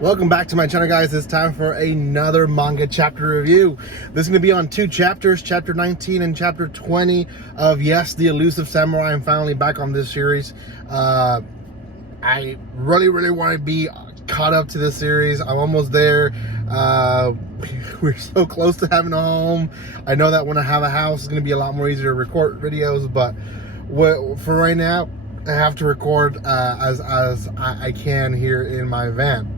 Welcome back to my channel, guys. It's time for another manga chapter review. This is going to be on two chapters, chapter 19 and chapter 20 of, yes, the Elusive Samurai. I'm finally back on this series. I really want to be caught up to this series. I'm almost there. We're so close to having a home. I know that when I have a house, it's going to be a lot more easier to record videos, but for right now, I have to record as I can here in my van.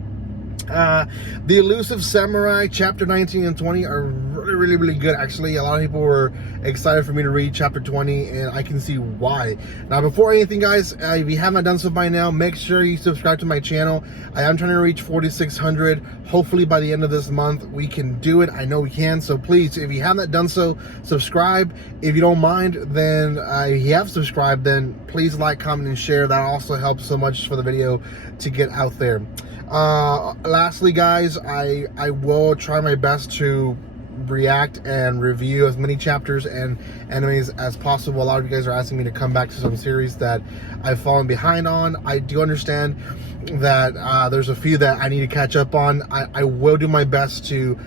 The Elusive Samurai chapter 19 and 20 are really good. Actually, a lot of people were excited for me to read chapter 20, and I can see why. Now, before anything, guys, if you haven't done so by now, make sure you subscribe to my channel. I am trying to reach 4,600. Hopefully by the end of this month we can do it. I know we can, so please, if you haven't done so, subscribe. If you don't mind, then if you have subscribed, then please like, comment, and share. That also helps so much for the video to get out there. Lastly, guys, I will try my best to react and review as many chapters and animes as possible. A lot of you guys are asking me to come back to some series that I've fallen behind on. I do understand that there's a few that I need to catch up on. I will do my best to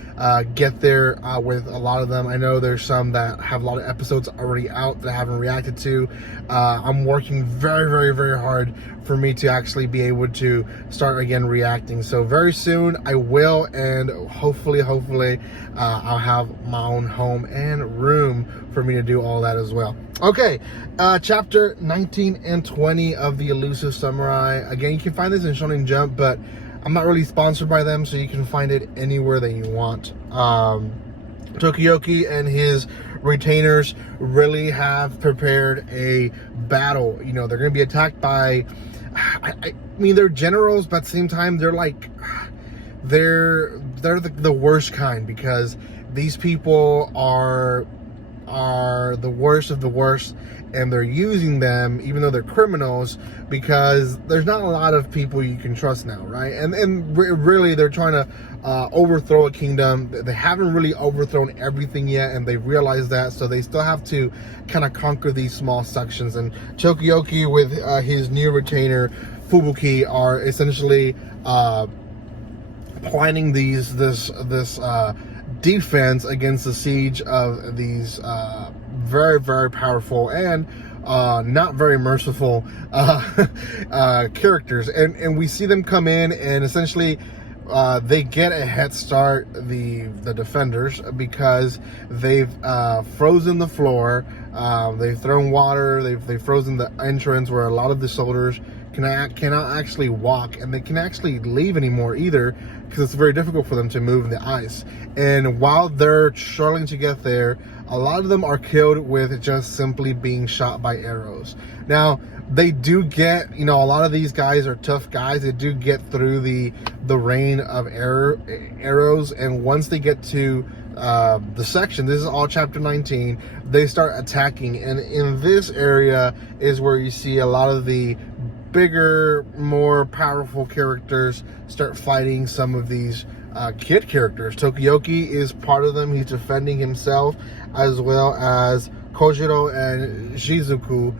get there with a lot of them. I know there's some that have a lot of episodes already out that I haven't reacted to. I'm working very hard for me to actually be able to start again reacting. So very soon I will, and hopefully I'll have my own home and room for me to do all that as well. Okay, chapter 19 and 20 of the Elusive Samurai. Again, you can find this in Shonen Jump, but I'm not really sponsored by them, so you can find it anywhere that you want. Tokiyoki and his retainers really have prepared a battle. You know, they're going to be attacked by, I mean, they're generals, but at the same time, they're like, they're the worst kind, because these people are the worst of the worst, and they're using them, even though they're criminals, because there's not a lot of people you can trust now, right? And really, they're trying to overthrow a kingdom. They haven't really overthrown everything yet, and they realize that, so they still have to kind of conquer these small sections. And Tokiyoki with his new retainer Fubuki are essentially planning this defense against the siege of these very powerful and not very merciful characters, and we see them come in, and essentially they get a head start, the defenders, because they've frozen the floor, they've thrown water, they've frozen the entrance where a lot of the soldiers cannot actually walk, and they can actually leave anymore either, because it's very difficult for them to move in the ice. And while they're struggling to get there, a lot of them are killed with just simply being shot by arrows. Now, they do get, you know, a lot of these guys are tough guys. They do get through the rain of arrows, and once they get to the section, this is all chapter 19, they start attacking. And in this area is where you see a lot of the bigger, more powerful characters start fighting some of these kid characters. Tokiyoki is part of them. He's defending himself, as well as Kojiro and Shizuku,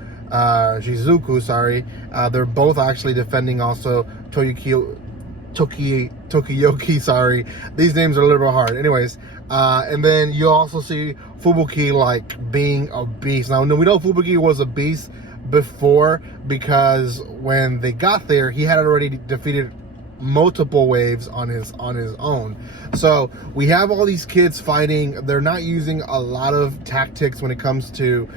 they're both actually defending also. Tokiyoki, sorry. These names are a little bit hard. Anyways, and then you also see Fubuki like being a beast. Now, we know Fubuki was a beast before, because when they got there, he had already defeated multiple waves on his own. So we have all these kids fighting. They're not using a lot of tactics when it comes to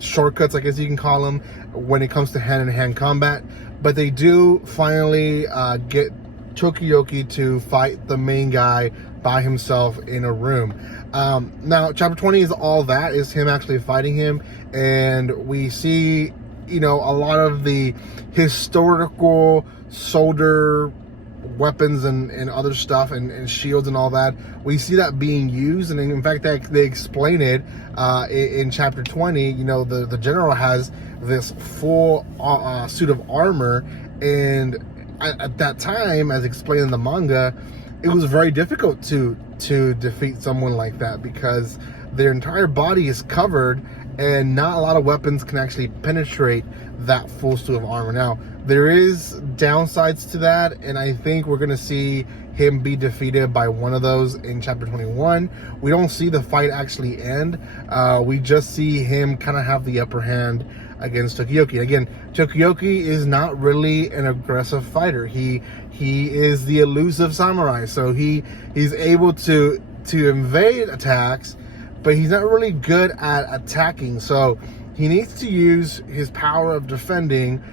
shortcuts, I guess you can call them, when it comes to hand-to-hand combat, but they do finally get Tokiyoki to fight the main guy by himself in a room. Now chapter 20 is all that, is him actually fighting him, and we see, you know, a lot of the historical soldier weapons and other stuff, and shields and all that. We see that being used, and in fact they explain it in chapter 20. You know, the general has this full suit of armor, and at that time, as explained in the manga, it was very difficult to defeat someone like that, because their entire body is covered, and not a lot of weapons can actually penetrate that full suit of armor. Now, There is downsides to that, and I think we're going to see him be defeated by one of those in chapter 21. We don't see the fight actually end. We just see him kind of have the upper hand against Tokiyoki. Again, Tokiyoki is not really an aggressive fighter. He is the elusive samurai, so he's able to evade attacks, but he's not really good at attacking. So he needs to use his power of defending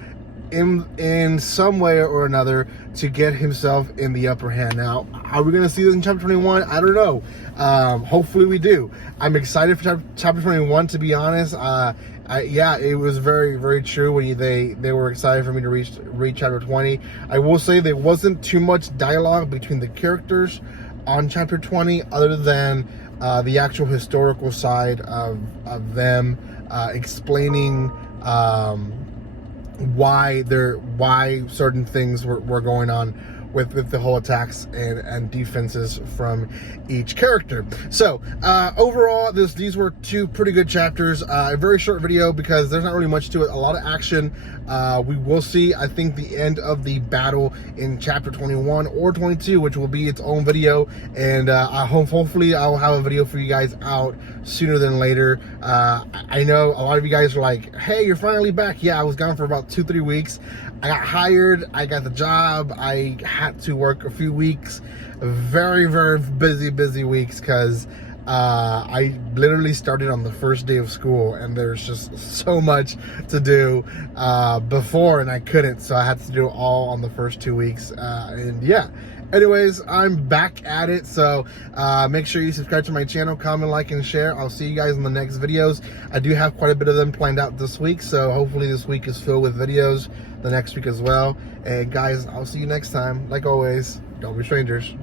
in some way or another to get himself in the upper hand. Now, are we going to see this in chapter 21? I don't know. Hopefully we do. I'm excited for chapter 21, to be honest. Yeah, it was very, very true when they were excited for me to read chapter 20. I will say there wasn't too much dialogue between the characters on chapter 20, other than the actual historical side of them explaining why certain things were going on with the whole attacks and defenses from each character. So overall, these were two pretty good chapters. A very short video because there's not really much to it. A lot of action. We will see, I think, the end of the battle in chapter 21 or 22, which will be its own video. And hopefully I'll have a video for you guys out sooner than later. I know a lot of you guys are like, hey, you're finally back. Yeah, I was gone for about 2-3 weeks. I got hired, I got the job, I had to work a few weeks, very, very busy weeks, because I literally started on the first day of school, and there's just so much to do before, and I couldn't, so I had to do it all on the first 2 weeks, and yeah. Anyways, I'm back at it, so make sure you subscribe to my channel, comment, like, and share. I'll see you guys in the next videos. I do have quite a bit of them planned out this week, so hopefully this week is filled with videos, the next week as well. And guys, I'll see you next time. Like always, don't be strangers.